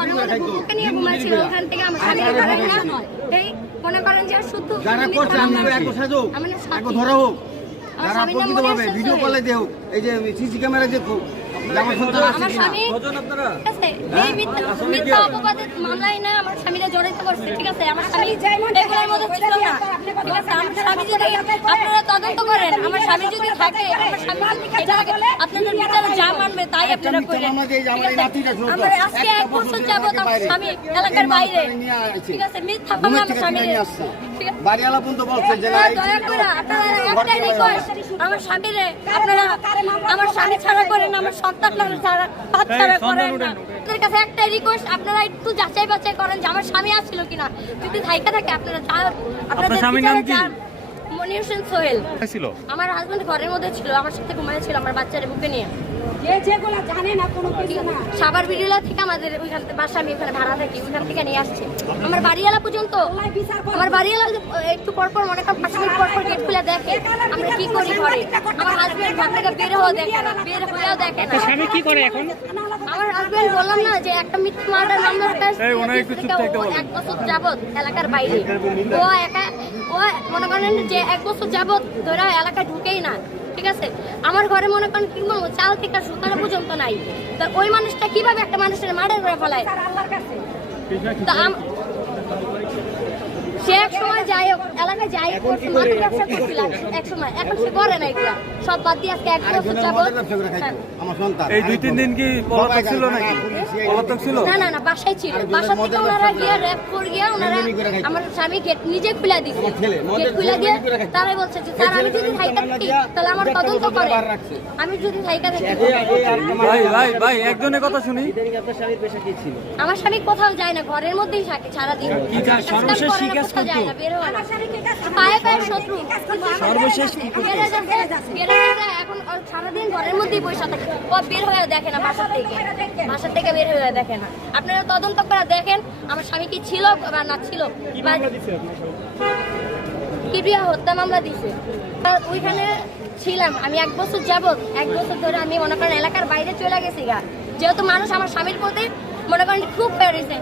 ঘরের মধ্যে বুকুকে নিয়ে ঘুমাচ্ছিল, ওখান থেকে আমার স্বামী এই মনে করেন যে শুধু যারা করছে আমি একো সাজো একো ধরা হোক, যারা প্রকৃতভাবে ভিডিও কলে দেও, এই যে সিসি ক্যামেরা দেখো, আমার সন্তান আছে আমার স্বামী এই মিথ্যা অপবাদের মামলায় না আমার স্বামীরা জড়িত করছে, ঠিক আছে? আমার স্বামী এগুলোর মধ্যে ছিল না, ঠিক আছে? আমার স্বামী যদি আপনারা তদন্ত করেন, আমার স্বামী যদি থাকে, আমার স্বামী যদি থাকে, আপনাদের বিচারে যা মানবে তাই আপনারা করেন। আমার আজকে 1 বছর যাবত আমার স্বামী এলাকার বাইরে, ঠিক আছে? মিথ্যা মামলা আমার স্বামী, বাড়িওয়ালা পর্যন্ত বলছে যে দয়া করে আপনারা একটাই রিকোয়েস্ট, আমার স্বামীরে আপনারা আমার স্বামী ছাড়া করেন, আমার সন্তান ছাড়া করেন না। আপনাদের কাছে একটাই রিকোয়েস্ট, আপনারা একটু যাচাই বাছাই করেন যে আমার স্বামী আসছিল কিনা, যদি থাইকা থাকে আপনারা আপনাদের স্বামীর নাম কি? মনির হোসেন সোহেল। আমার হাজবেন্ড ঘরের মধ্যে ছিল, আমার সাথে ঘুমাইছিল আমার বাচ্চার বুকে নিয়ে। সাবার বিড়লা থেকে আমাদের ওইখান থেকে বাসা, আমি ওখানে ভাড়া থাকি, ওইখান থেকে নিয়ে আসছে আমার বাড়িওয়ালা পর্যন্ত। আমার বাড়িওয়ালা একটু পরপর মনে করেন 5 মিনিট পরপর গেট খুলে দেখে আমরা কি করি ঘরে। আমার হাজবেন্ড ঘর থেকে বের হওয়া দেখে না, বের হয়েও দেখে না। স্বামী কি করে এখন? আমার হাজবেন্ড বললাম না যে একটা মিথ্যা মার্ডার মামলার কাজ 1 বছর যাবত এলাকার বাইরে, ও একা ও মনে করেন যে 1 বছর যাবত ধরে এলাকায় ঢুকেই না, ঠিক আছে? আমার ঘরে মনে করেন কি বলবো, চাল থেকে সুতারা পর্যন্ত নাই। তো ওই মানুষটা কিভাবে একটা মানুষের মার্ডার করে ফেলায়? সে এক সময় যাই হোক এলাকায় যাই মাদক ব্যবসা করছিল এক সময়, এখন সে করে না এগুলা সব বাদ দিয়ে আজকে 1 বছর যাবত আমার সন্তান এই 2-3 দিন কি পলাতক ছিল নাকি? পলাতক ছিল না না না, বাসায় ছিল। বাসা থেকে ওনারা গিয়ে র‍্যাপ করে গিয়ে ওনারা আমার স্বামী গেট নিজে খুলে দিয়েছে, গেট খুলে দিয়ে তারাই বলছে যে স্যার আমি যদি থাইকা থাকি তাহলে আমার তদন্ত করে, আমি যদি থাইকা থাকি। ভাই একজনের কথা শুনি। আমার স্বামী কোথাও যায় না, ঘরের মধ্যেই থাকে সারাদিন। সর্বশেষ কি কাজ করতো? পায়ে পায়ে শত্রু, সর্বশেষ কি করতো? এখন সারাদিন ঘরের মধ্যেই বসে থাকে, ও বের হয়ে দেখে না, বাসা থেকে বের হয়ে দেখে না। আপনারা তদন্ত করে দেখেন আমার স্বামী কি ছিল বা না ছিল। কিবরিয়া হত্যা মামলা দিছে, ওইখানে ছিলাম আমি 1 বছর যাবত। 1 বছর ধরে আমি মনে করেন এলাকার বাইরে চলে গেছি গা, যেহেতু মানুষ আমার স্বামীর প্রতি মনে করেন খুব পেরেছে।